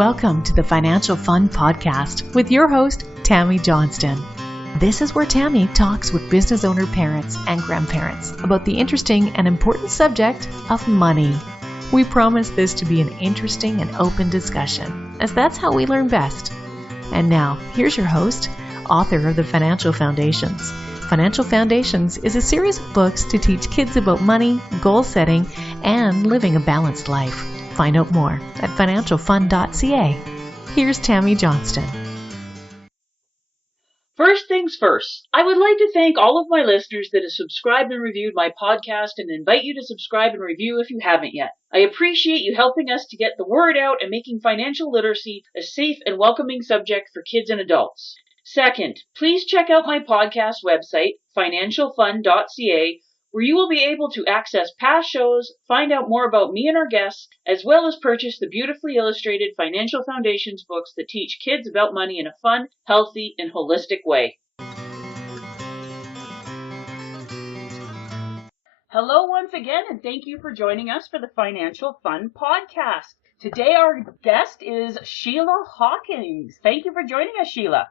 Welcome to the Financial Fun Podcast with your host, Tammy Johnston. This is where Tammy talks with business owner parents and grandparents about the interesting and important subject of money. We promise this to be an interesting and open discussion, as that's how we learn best. And now, here's your host, author of the Financial Foundations. Financial Foundations is a series of books to teach kids about money, goal setting, and living a balanced life. Find out more at financialfun.ca. Here's Tammy Johnston. First things first, I would like to thank all of my listeners that have subscribed and reviewed my podcast and invite you to subscribe and review if you haven't yet. I appreciate you helping us to get the word out and making financial literacy a safe and welcoming subject for kids and adults. Second, please check out my podcast website, financialfun.ca, where you will be able to access past shows, find out more about me and our guests, as well as purchase the beautifully illustrated Financial Foundations books that teach kids about money in a fun, healthy, and holistic way. Hello once again, and thank you for joining us for the Financial Fun Podcast. Today our guest is Sheila Hawkins. Thank you for joining us, Sheila.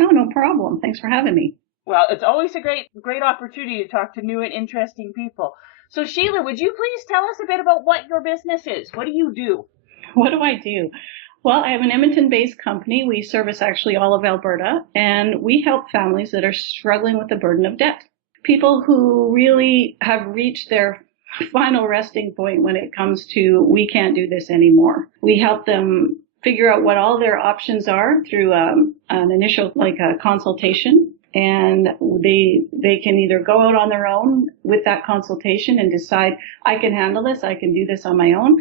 Oh, no problem. Thanks for having me. Well, it's always a great opportunity to talk to new and interesting people. So, Sheila, would you please tell us a bit about what your business is? What do you do? What do I do? Well, I have an Edmonton-based company. We service actually all of Alberta, and we help families that are struggling with the burden of debt. People who really have reached their final resting point when it comes to, we can't do this anymore. We help them figure out what all their options are through an initial, a consultation. And they can either go out on their own with that consultation and decide, I can handle this, I can do this on my own,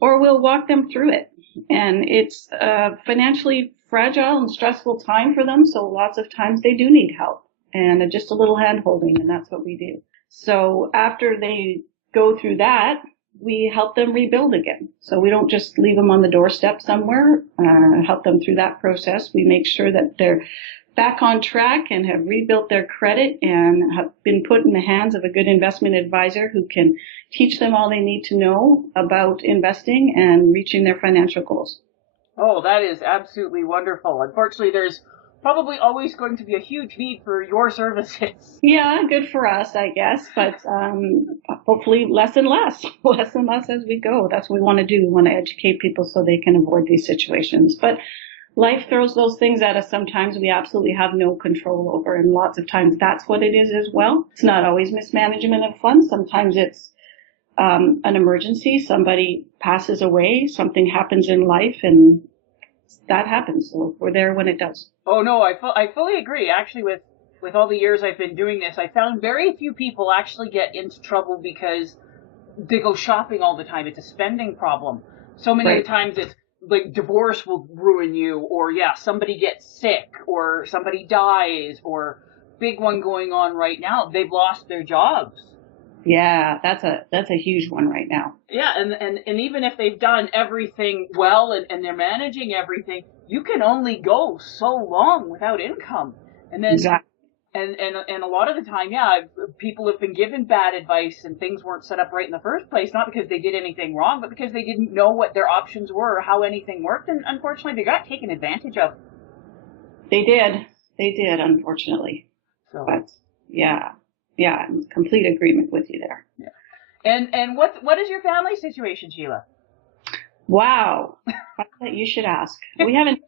or we'll walk them through it. And it's a financially fragile and stressful time for them, so lots of times they do need help and just a little hand-holding, and that's what we do. So after they go through that, we help them rebuild again. So we don't just leave them on the doorstep somewhere, help them through that process. We make sure that they're back on track and have rebuilt their credit and have been put in the hands of a good investment advisor who can teach them all they need to know about investing and reaching their financial goals. Oh, that is absolutely wonderful. Unfortunately, there's probably always going to be a huge need for your services. Yeah, good for us, I guess, but hopefully less and less as we go. That's what we want to do. We want to educate people so they can avoid these situations. But life throws those things at us sometimes we absolutely have no control over, and lots of times that's what it is as well. It's not always mismanagement of funds. Sometimes it's an emergency. Somebody passes away, something happens in life, and that happens. So we're there when it does. Oh, no, I fully agree. Actually, with all the years I've been doing this, I found very few people actually get into trouble because they go shopping all the time. It's a spending problem. So many times it's like divorce will ruin you, or somebody gets sick, or somebody dies, or big one going on right now, they've lost their jobs. Yeah, that's a huge one right now. Yeah, and even if they've done everything well and they're managing everything, you can only go so long without income. And then exactly. And a lot of the time, people have been given bad advice and things weren't set up right in the first place, not because they did anything wrong, but because they didn't know what their options were or how anything worked, and unfortunately they got taken advantage of. They did, unfortunately. So, but yeah, I'm in complete agreement with you there. Yeah. And what is your family situation, Sheila? Wow, you should ask. We have an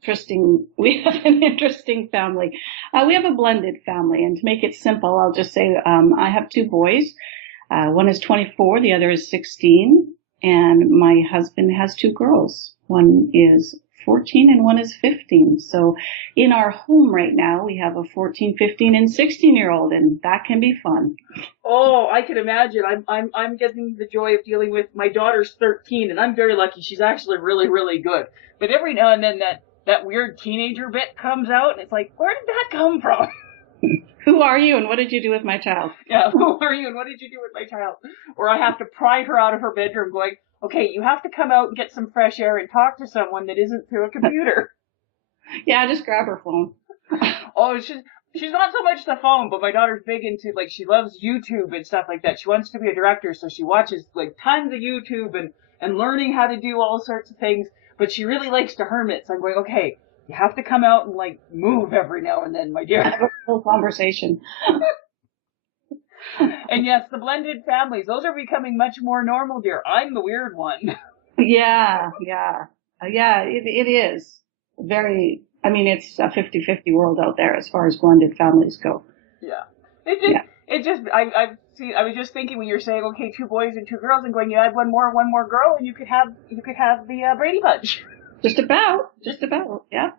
interesting family. We have a blended family, and to make it simple, I'll just say I have two boys. One is 24, the other is 16, and my husband has two girls. One is 14 and one is 15. So in our home right now, we have a 14, 15, and 16-year-old, and that can be fun. Oh, I can imagine. I'm getting the joy of dealing with my daughter's 13, and I'm very lucky. She's actually really, really good. But every now and then that weird teenager bit comes out, and it's like, where did that come from? Who are you and what did you do with my child? Yeah, who are you and what did you do with my child? Or I have to pry her out of her bedroom going, okay, you have to come out and get some fresh air and talk to someone that isn't through a computer. Yeah, just grab her phone. Oh, she's not so much the phone, but my daughter's big into, she loves YouTube and stuff like that. She wants to be a director, so she watches, tons of YouTube and learning how to do all sorts of things. but she really likes to hermit. So I'm going, okay, you have to come out and like move every now and then, my dear. Have a full conversation. And yes, the blended families, those are becoming much more normal, dear. I'm the weird one. Yeah. It is very. I mean, it's a 50-50 world out there as far as blended families go. Yeah. I was just thinking when you're saying, okay, 2 boys and 2 girls, and going, you add one more girl, and you could have the Brady Bunch. Just about, yeah.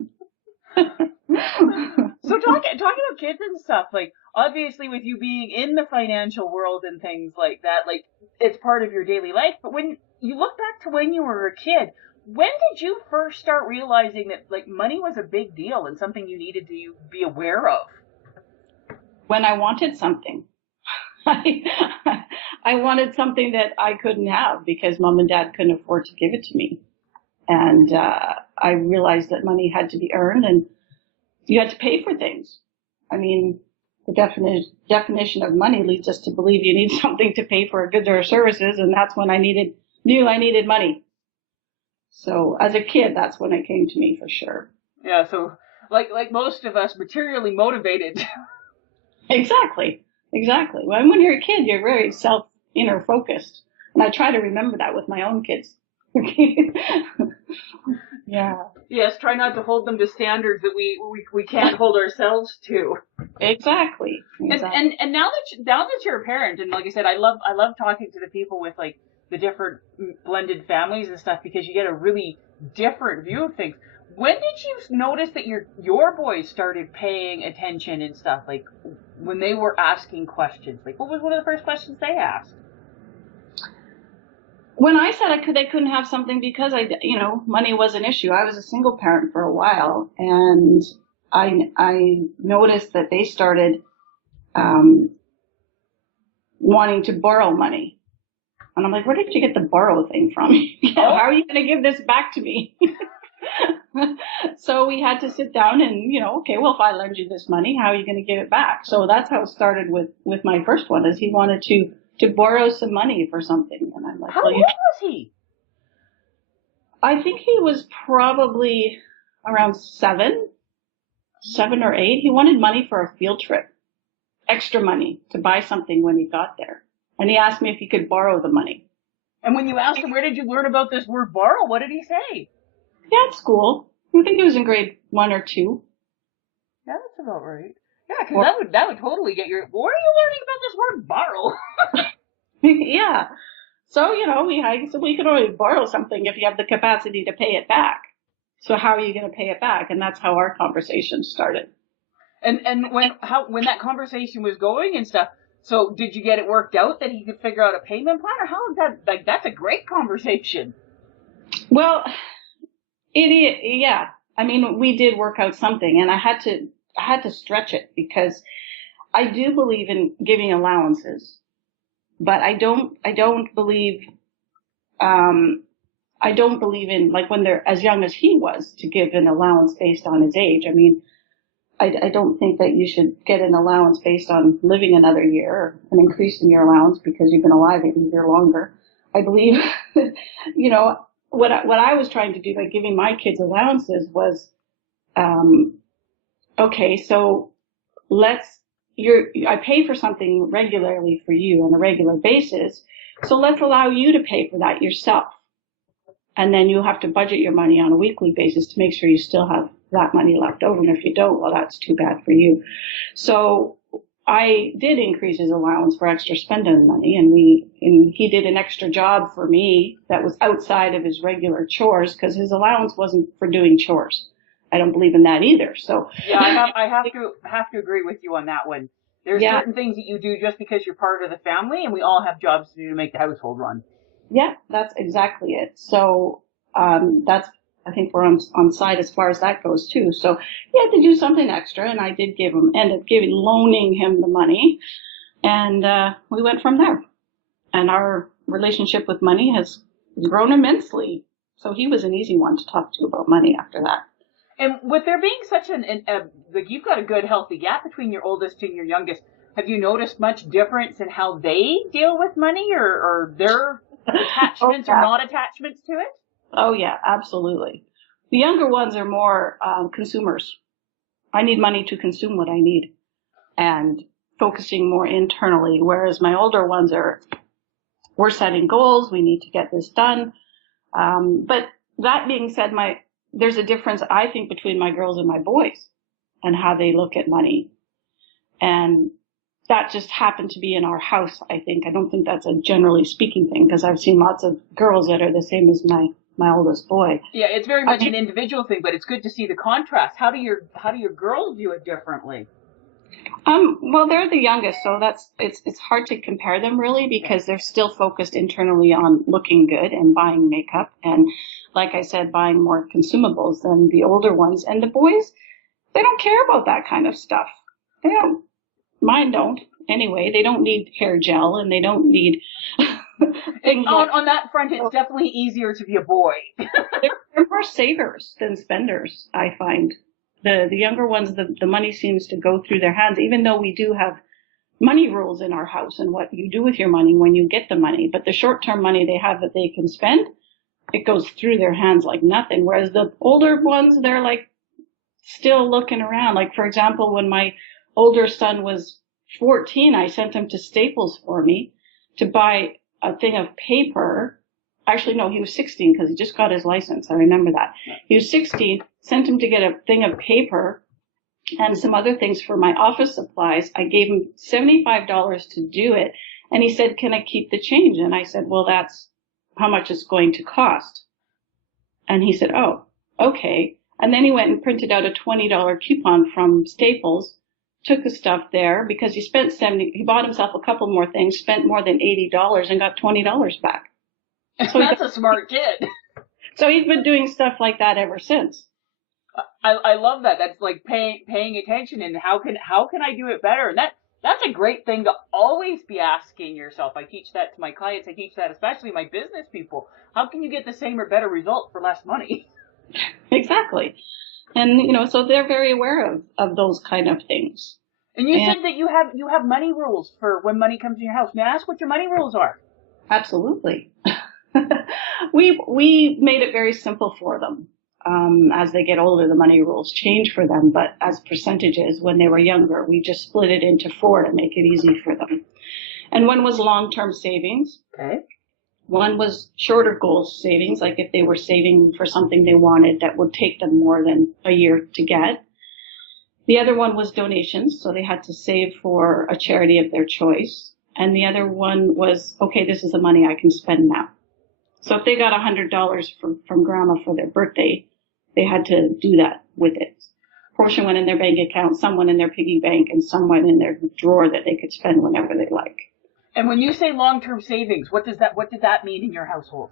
So talking about kids and stuff, like, obviously with you being in the financial world and things like that, like, it's part of your daily life, but when you look back to when you were a kid, when did you first start realizing that, like, money was a big deal and something you needed to be aware of? When I wanted something. I wanted something that I couldn't have because mom and dad couldn't afford to give it to me. And I realized that money had to be earned and you had to pay for things. I mean, the definition of money leads us to believe you need something to pay for goods or services, and that's when I knew I needed money. So as a kid, that's when it came to me for sure. Yeah, so like most of us, materially motivated. Exactly. When you're a kid, you're very inner focused. And I try to remember that with my own kids. Yeah. Yes, try not to hold them to standards that we can't hold ourselves to. Exactly. And now that you're a parent, and like I said, I love talking to the people with like the different blended families and stuff because you get a really different view of things. When did you notice that your boys started paying attention and stuff? Like when they were asking questions, like what was one of the first questions they asked? When I said they couldn't have something because money was an issue. I was a single parent for a while, and I noticed that they started wanting to borrow money. And I'm like, where did you get the borrow thing from? How are you going to give this back to me? So we had to sit down and, okay, well, if I lend you this money, how are you going to give it back? So that's how it started with my first one, is he wanted to borrow some money for something. And I'm like, how old was he? I think he was probably around 7 or 8. He wanted money for a field trip, extra money to buy something when he got there. And he asked me if he could borrow the money. And when you asked him, where did you learn about this word borrow? What did he say? Yeah, at school. I think he was in grade 1 or 2. Yeah, that's about right. Yeah, because that would totally get your... Where are you learning about this word borrow? Yeah. So, we could only borrow something if you have the capacity to pay it back. So how are you going to pay it back? And that's how our conversation started. And when that conversation was going and stuff, so did you get it worked out that he could figure out a payment plan, or how is that? Like, that's a great conversation. Well, yeah. I mean, we did work out something, and I had to stretch it because I do believe in giving allowances, but I don't believe in, like, when they're as young as he was, to give an allowance based on his age. I mean, I don't think that you should get an allowance based on living another year, or an increase in your allowance because you've been alive a year longer. I believe, what I was trying to do by giving my kids allowances was, okay, so I pay for something regularly for you on a regular basis, so let's allow you to pay for that yourself. And then you have to budget your money on a weekly basis to make sure you still have that money left over. And if you don't, well, that's too bad for you. So I did increase his allowance for extra spending money, and he did an extra job for me that was outside of his regular chores, because his allowance wasn't for doing chores. I don't believe in that either. So yeah, I have to agree with you on that one. There's certain things that you do just because you're part of the family, and we all have jobs to do to make the household run. Yeah, that's exactly it. So I think we're on side as far as that goes too. So he had to do something extra, and I did loaning him the money, and we went from there. And our relationship with money has grown immensely. So he was an easy one to talk to about money after that. And with there being such like, you've got a good healthy gap between your oldest and your youngest, have you noticed much difference in how they deal with money, or their attachments or not attachments to it? Oh, yeah, absolutely. The younger ones are more consumers. I need money to consume what I need and focusing more internally, whereas my older ones we're setting goals, we need to get this done. But that being said, there's a difference, I think, between my girls and my boys and how they look at money. And that just happened to be in our house, I think. I don't think that's a generally speaking thing, because I've seen lots of girls that are the same as my oldest boy. Yeah, it's very much an individual thing, but it's good to see the contrast. How do your girls view it differently? Well, they're the youngest, so it's hard to compare them really, because they're still focused internally on looking good and buying makeup and, like I said, buying more consumables than the older ones. And the boys, they don't care about that kind of stuff. They don't. Mine don't. Anyway, they don't need hair gel and they don't need things on that front, it's definitely easier to be a boy. They're more savers than spenders, I find. The younger ones, the money seems to go through their hands, even though we do have money rules in our house and what you do with your money when you get the money. But the short-term money they have that they can spend, it goes through their hands like nothing. Whereas the older ones, they're like still looking around. Like, for example, when my older son was 14, I sent him to Staples for me to buy a thing of paper. Actually, no, he was 16 because he just got his license. I remember that. He was 16, sent him to get a thing of paper and some other things for my office supplies. I gave him $75 to do it. And he said, "Can I keep the change?" And I said, "Well, that's how much it's going to cost." And he said, "Oh, okay." And then he went and printed out a $20 coupon from Staples, took the stuff there because he spent he bought himself a couple more things, spent more than $80 and got $20 back. So that's a smart kid. So he's been doing stuff like that ever since. I love that. That's like paying attention and how can I do it better? And that's a great thing to always be asking yourself. I teach that to my clients. I teach that especially my business people. How can you get the same or better result for less money? Exactly. And so they're very aware of those kind of things. And you said that you have money rules for when money comes to your house. May I ask what your money rules are? Absolutely. We made it very simple for them. As they get older, the money rules change for them, but as percentages, when they were younger, we just split it into 4 to make it easy for them. And one was long-term savings. Okay. One was shorter goal savings, like if they were saving for something they wanted that would take them more than a year to get. The other one was donations, so they had to save for a charity of their choice. And the other one was, okay, this is the money I can spend now. So if they got $100 from grandma for their birthday, they had to do that with it. A portion went in their bank account, some went in their piggy bank, and some went in their drawer that they could spend whenever they like. And when you say long-term savings, what did that mean in your household?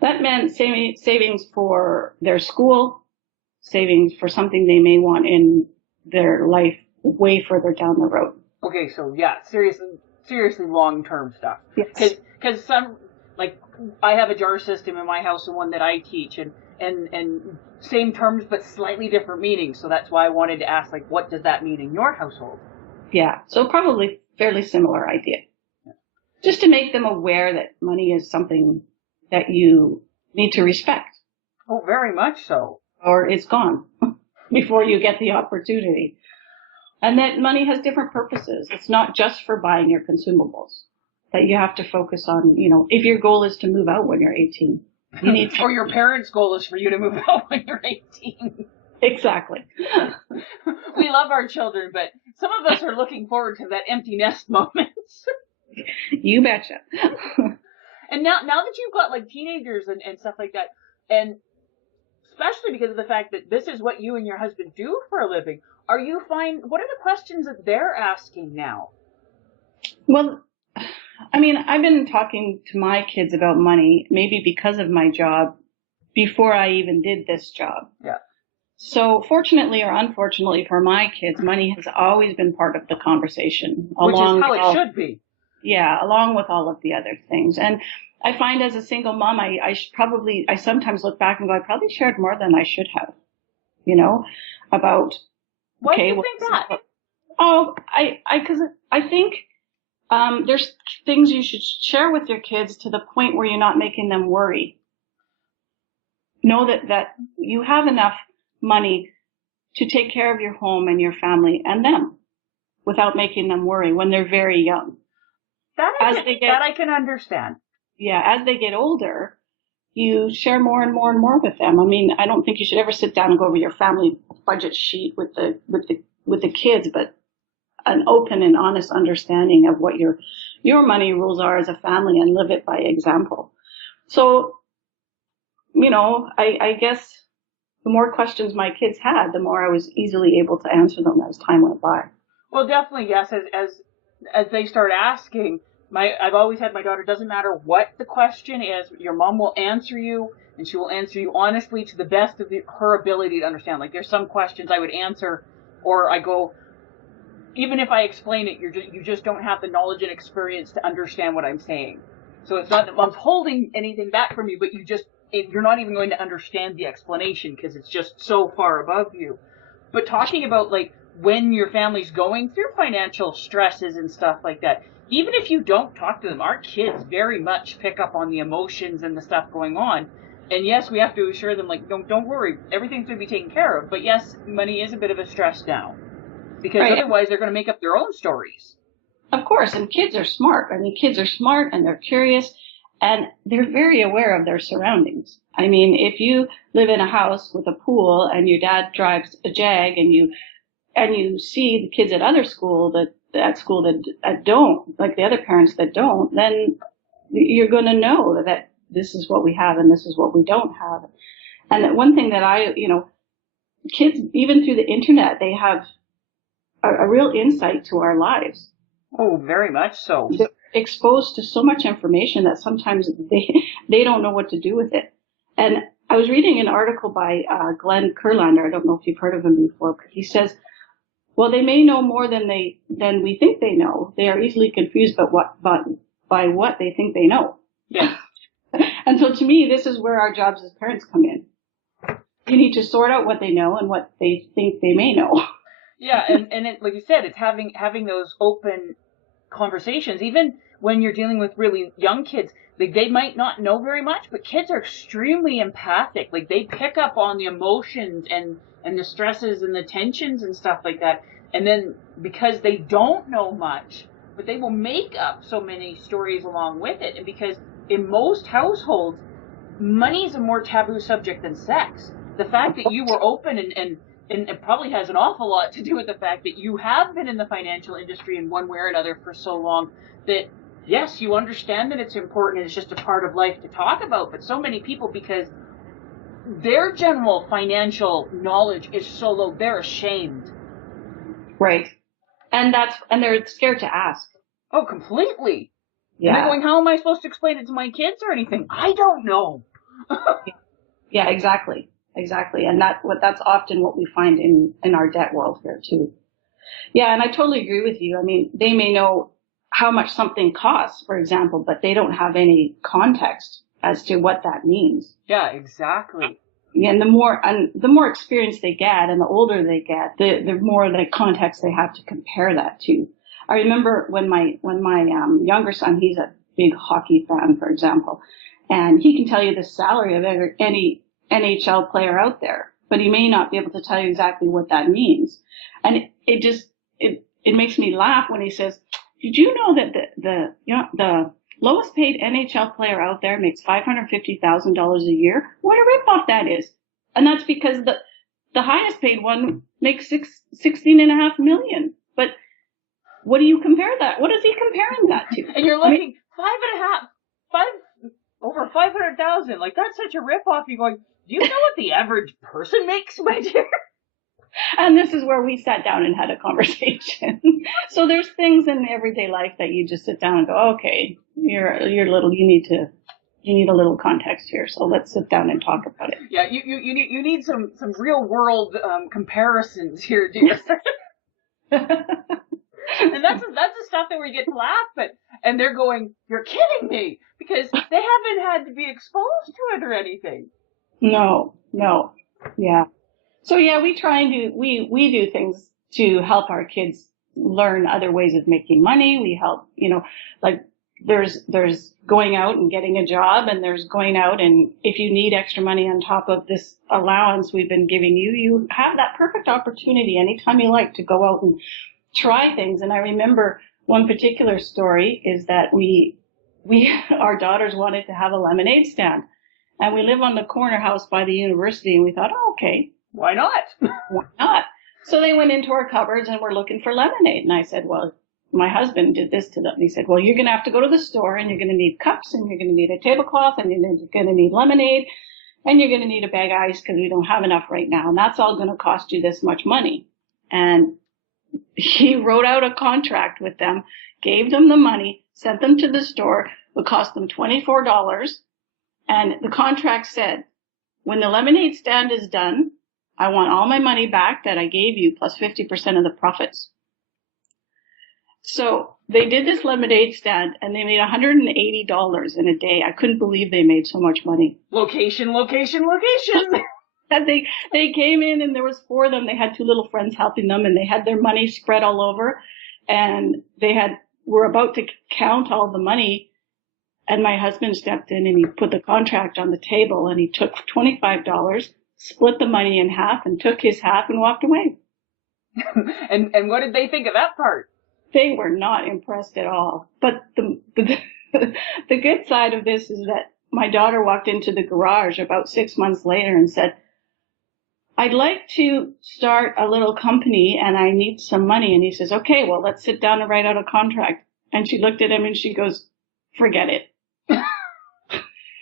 That meant savings for their school, savings for something they may want in their life way further down the road. Okay, so yeah, seriously long-term stuff. Yes. Because some, like, I have a jar system in my house, the one that I teach, and same terms but slightly different meanings. So that's why I wanted to ask, like, what does that mean in your household? Yeah, so probably fairly similar idea. Just to make them aware that money is something that you need to respect. Oh, very much so. Or it's gone before you get the opportunity. And that money has different purposes. It's not just for buying your consumables. That you have to focus on, if your goal is to move out when you're 18. You need to... Or your parents' goal is for you to move out when you're 18. Exactly. We love our children, but some of us are looking forward to that empty nest moment. You betcha. And now that you've got like teenagers and stuff like that, and especially because of the fact that this is what you and your husband do for a living, what are the questions that they're asking now? Well, I mean, I've been talking to my kids about money, maybe because of my job, before I even did this job. Yeah. So fortunately or unfortunately for my kids, money has always been part of the conversation. Which is how it should be. Yeah, along with all of the other things. And I find as a single mom, I sometimes look back and go, I probably shared more than I should have, about. Why do you think that? Oh, because I think there's things you should share with your kids to the point where you're not making them worry. know that you have enough money to take care of your home and your family and them without making them worry when they're very young. That I can understand. Yeah, as they get older, you share more and more and more with them. I mean, I don't think you should ever sit down and go over your family budget sheet with the kids, but an open and honest understanding of what your money rules are as a family and live it by example. So, I guess the more questions my kids had, the more I was easily able to answer them as time went by. Well, definitely, yes. As they start asking, I've always had my daughter, doesn't matter what the question is, your mom will answer you, and she will answer you honestly to the best of her ability to understand. Like, there's some questions I would answer, or I go, even if I explain it, you just don't have the knowledge and experience to understand what I'm saying. So it's not that mom's holding anything back from you, but you're not even going to understand the explanation because it's just so far above you. But talking about, like, when your family's going through financial stresses and stuff like that, even if you don't talk to them, our kids very much pick up on the emotions and the stuff going on. And yes, we have to assure them, like, don't worry, everything's going to be taken care of. But yes, money is a bit of a stress now. Because right. Otherwise they're going to make up their own stories. Of course, and kids are smart. I mean, kids are smart and they're curious and they're very aware of their surroundings. I mean, if you live in a house with a pool and your dad drives a Jag and you see the kids at school that don't, like the other parents that don't, then you're going to know that this is what we have and this is what we don't have. And one thing that kids, even through the internet, they have a real insight to our lives. Oh, very much so. They're exposed to so much information that sometimes they don't know what to do with it. And I was reading an article by Glenn Kurlander. I don't know if you've heard of him before, but he says, well, they may know more than we think they know. They are easily confused by what they think they know. Yeah. And so to me, this is where our jobs as parents come in. You need to sort out what they know and what they think they may know. Yeah, and it, like you said, it's having those open conversations. Even when you're dealing with really young kids, like, they might not know very much, but kids are extremely empathic. Like, they pick up on the emotions and the stresses and the tensions and stuff like that. And then because they don't know much, but they will make up so many stories along with it. And because in most households, money is a more taboo subject than sex. The fact that you were open and it probably has an awful lot to do with the fact that you have been in the financial industry in one way or another for so long that, yes, you understand that it's important and it's just a part of life to talk about, but so many people, because their general financial knowledge is so low, they're ashamed. Right. And they're scared to ask. Oh, completely. Yeah. And they're going, how am I supposed to explain it to my kids or anything? I don't know. Yeah, exactly. Exactly. And that's often what we find in our debt world here too. Yeah. And I totally agree with you. I mean, they may know how much something costs, for example, but they don't have any context as to what that means. Yeah, exactly. And the more experience they get and the older they get, the more the context they have to compare that to. I remember when my younger son, he's a big hockey fan, for example, and he can tell you the salary of any NHL player out there, but he may not be able to tell you exactly what that means. And it makes me laugh when he says, did you know that the lowest paid NHL player out there makes $550,000 a year? What a ripoff that is. And that's because the highest paid one makes $16.5 million. But what do you compare that? What is he comparing that to? And you're looking, over 500,000. Like, that's such a ripoff. You're going, do you know what the average person makes, my dear? And this is where we sat down and had a conversation. So there's things in everyday life that you just sit down and go, okay, you're little, you need a little context here. So let's sit down and talk about it. Yeah, you need some real world comparisons here, dear. And that's the stuff that we get to laugh at, and they're going, you're kidding me, because they haven't had to be exposed to it or anything. No, yeah. So yeah, we try and we do things to help our kids learn other ways of making money. We help, like there's going out and getting a job, and there's going out, and if you need extra money on top of this allowance we've been giving you, you have that perfect opportunity anytime you like to go out and try things. And I remember one particular story is that we our daughters wanted to have a lemonade stand, and we live on the corner house by the university, and we thought, oh, okay, why not? why not? So they went into our cupboards and were looking for lemonade, and I said, well, my husband did this to them. And he said, well, you're going to have to go to the store, and you're going to need cups, and you're going to need a tablecloth, and you're going to need lemonade, and you're going to need a bag of ice because we don't have enough right now. And that's all going to cost you this much money. And he wrote out a contract with them, gave them the money, sent them to the store. It would cost them $24. And the contract said, when the lemonade stand is done, I want all my money back that I gave you plus 50% of the profits. So they did this lemonade stand, and they made $180 in a day. I couldn't believe they made so much money. Location. And they came in, and there was 4 of them. They had 2 little friends helping them, and they had their money spread all over. And were about to count all the money. And my husband stepped in, and he put the contract on the table, and he took $25, split the money in half, and took his half and walked away. And what did they think of that part? They were not impressed at all. But the good side of this is that my daughter walked into the garage about 6 months later and said, I'd like to start a little company and I need some money. And he says, okay, well, let's sit down and write out a contract. And she looked at him and she goes, forget it.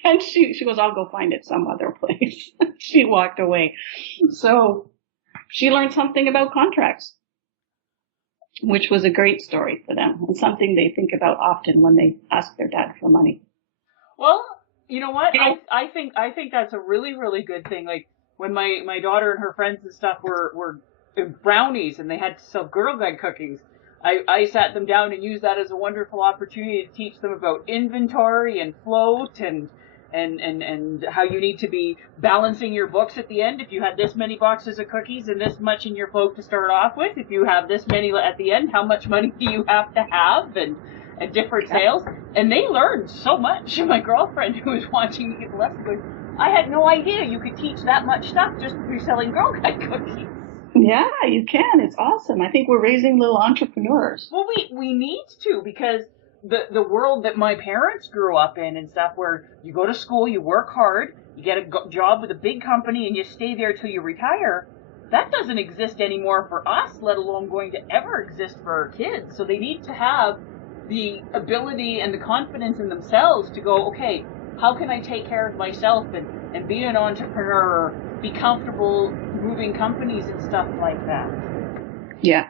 And she goes, I'll go find it some other place. She walked away. So she learned something about contracts, which was a great story for them and something they think about often when they ask their dad for money. Well, you know what? I think that's a really, really good thing. Like when my daughter and her friends and stuff were brownies and they had to sell Girl Guide cookies, I sat them down and used that as a wonderful opportunity to teach them about inventory and float and how you need to be balancing your books at the end. If you had this many boxes of cookies and this much in your float to start off with, if you have this many at the end, how much money do you have to have and different sales? And they learned so much. My girlfriend who was watching me get the lesson goes, I had no idea you could teach that much stuff just through selling Girl Guide cookies. Yeah, you can. It's awesome. I think we're raising little entrepreneurs. Well, we need to, because the world that my parents grew up in and stuff, where you go to school, you work hard, you get a job with a big company, and you stay there till you retire, that doesn't exist anymore for us, let alone going to ever exist for our kids. So they need to have the ability and the confidence in themselves to go, okay, how can I take care of myself and be an entrepreneur, be comfortable moving companies and stuff like that? Yeah.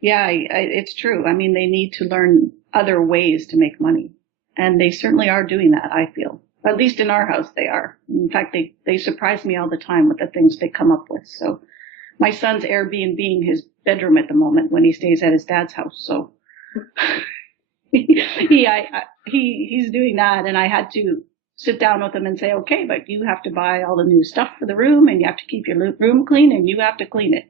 Yeah, it's true. I mean, they need to learn other ways to make money. And they certainly are doing that, I feel. At least in our house, they are. In fact, they surprise me all the time with the things they come up with. So my son's Airbnb-ing his bedroom at the moment when he stays at his dad's house. So he's doing that. And I had to sit down with him and say, okay, but you have to buy all the new stuff for the room, and you have to keep your room clean, and you have to clean it.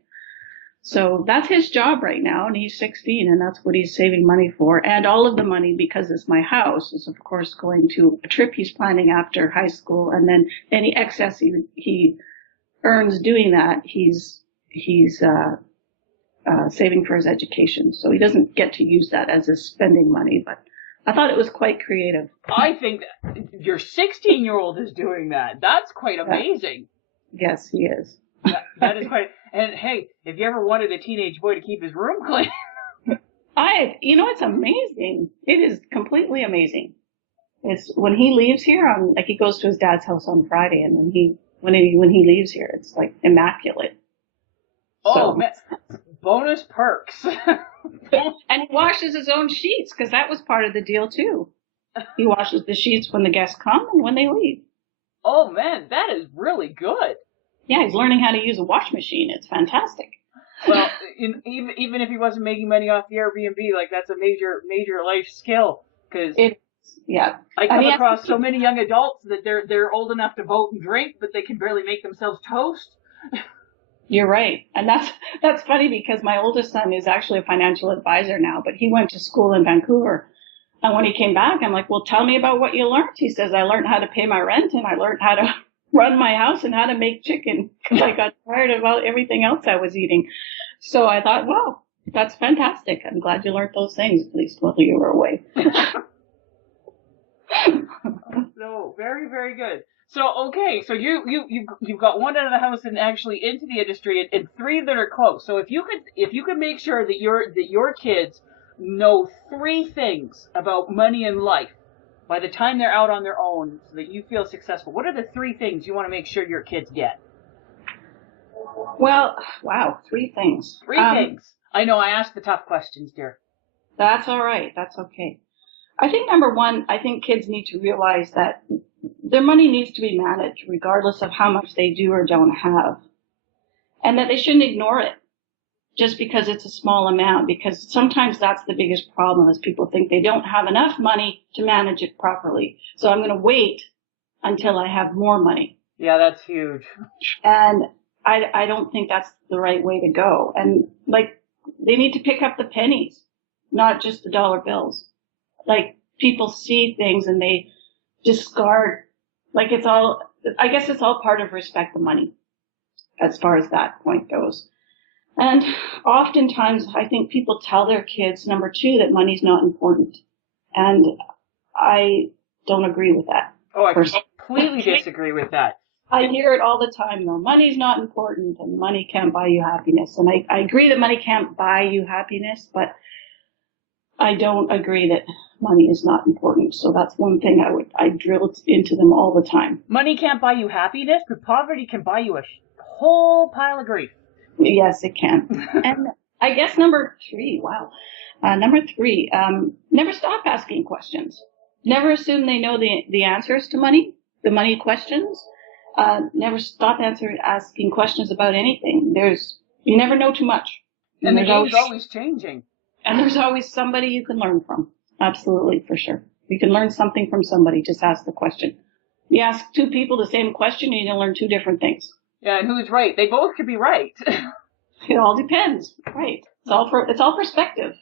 So that's his job right now, and he's 16, and that's what he's saving money for. And all of the money, because it's my house, is of course going to a trip he's planning after high school, and then any excess he earns doing that, he's saving for his education. So he doesn't get to use that as his spending money, but I thought it was quite creative. I think that your 16-year-old is doing that. That's quite amazing. Yes, he is. That is quite. And hey, if you ever wanted a teenage boy to keep his room clean, it's amazing. It is completely amazing. It's when he leaves here he goes to his dad's house on Friday, and when he leaves here, it's like immaculate. Oh, so. Man. Bonus perks. And he washes his own sheets, because that was part of the deal too. He washes the sheets when the guests come and when they leave. Oh man, that is really good. Yeah, he's learning how to use a wash machine. It's fantastic. Well, even if he wasn't making money off the Airbnb, like that's a major life skill. Because I come across so many young adults that they're old enough to vote and drink, but they can barely make themselves toast. You're right. And that's funny, because my oldest son is actually a financial advisor now, but he went to school in Vancouver And when he came back, I'm like, well, tell me about what you learned. He says, I learned how to pay my rent and I learned how to run my house and how to make chicken because I got tired of everything else I was eating. So I thought, wow, that's fantastic. I'm glad you learned those things, at least while you were away. So very, very good. So okay, so you've got one out of the house and actually into the industry, and 3 that are close. So if you could make sure that your kids know 3 things about money and life by the time they're out on their own, so that you feel successful, what are the 3 things you want to make sure your kids get? Well, wow, 3 things. 3 things. I know I asked the tough questions, dear. That's all right. That's okay. I think number 1, I think kids need to realize that their money needs to be managed regardless of how much they do or don't have. And that they shouldn't ignore it just because it's a small amount, because sometimes that's the biggest problem is people think they don't have enough money to manage it properly. So I'm going to wait until I have more money. Yeah, that's huge. And I don't think that's the right way to go. And like, they need to pick up the pennies, not just the dollar bills. Like, people see things and they discard, like I guess it's all part of respect the money as far as that point goes. And oftentimes I think people tell their kids, number 2, that money's not important. And I don't agree with that. Oh, I completely disagree with that. I hear it all the time, though. Money's not important and money can't buy you happiness. And I agree that money can't buy you happiness, but I don't agree that money is not important. So that's one thing I drill into them all the time. Money can't buy you happiness, but poverty can buy you a whole pile of grief. Yes, it can. And I guess number 3, number 3, never stop asking questions. Never assume they know the answers to money, the money questions. Never stop asking questions about anything. You never know too much. And the game's always changing. And there's always somebody you can learn from. Absolutely, for sure. You can learn something from somebody. Just ask the question. You ask 2 people the same question, and you're going to learn 2 different things. Yeah, and who's right? They both could be right. It all depends. Right. It's all perspective.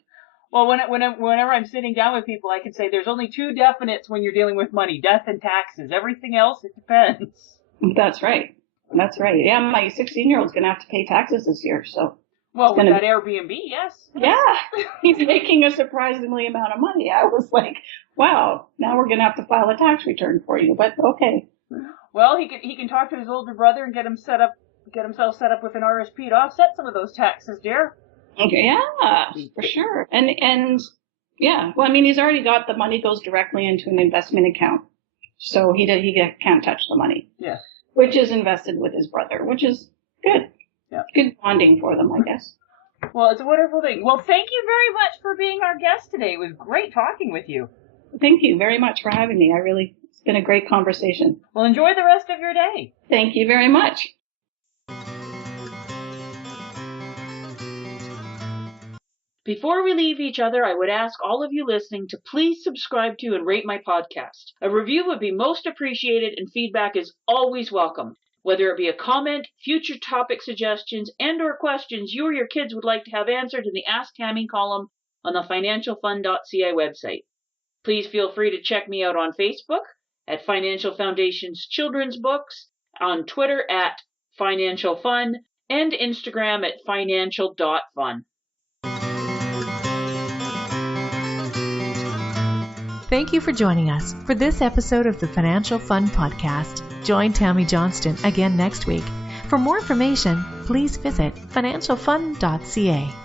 Well, whenever I'm sitting down with people, I can say there's only 2 definites when you're dealing with money: death and taxes. Everything else, it depends. That's right. That's right. Yeah, my 16-year-old's going to have to pay taxes this year, so. Well, with that Airbnb, yes. Yeah, he's making a surprisingly amount of money. I was like, wow, now we're going to have to file a tax return for you, but okay. Well, he can talk to his older brother and get himself set up with an RSP to offset some of those taxes, dear. Okay, yeah, for sure. And yeah, well, I mean, he's already got the money goes directly into an investment account, so he can't touch the money. Yeah. Which is invested with his brother, which is good. Yeah. Good bonding for them, I guess. Well, it's a wonderful thing. Well, thank you very much for being our guest today. It was great talking with you. Thank you very much for having me. It's been a great conversation. Well, enjoy the rest of your day. Thank you very much. Before we leave each other, I would ask all of you listening to please subscribe to and rate my podcast. A review would be most appreciated, and feedback is always welcome. Whether it be a comment, future topic suggestions, and/or questions you or your kids would like to have answered in the Ask Tammy column on the financialfund.ca website. Please feel free to check me out on Facebook at Financial Foundation's Children's Books, on Twitter at Financial Fun, and Instagram at financial.fun. Thank you for joining us for this episode of the Financial Fun Podcast. Join Tammy Johnston again next week. For more information, please visit financialfun.ca.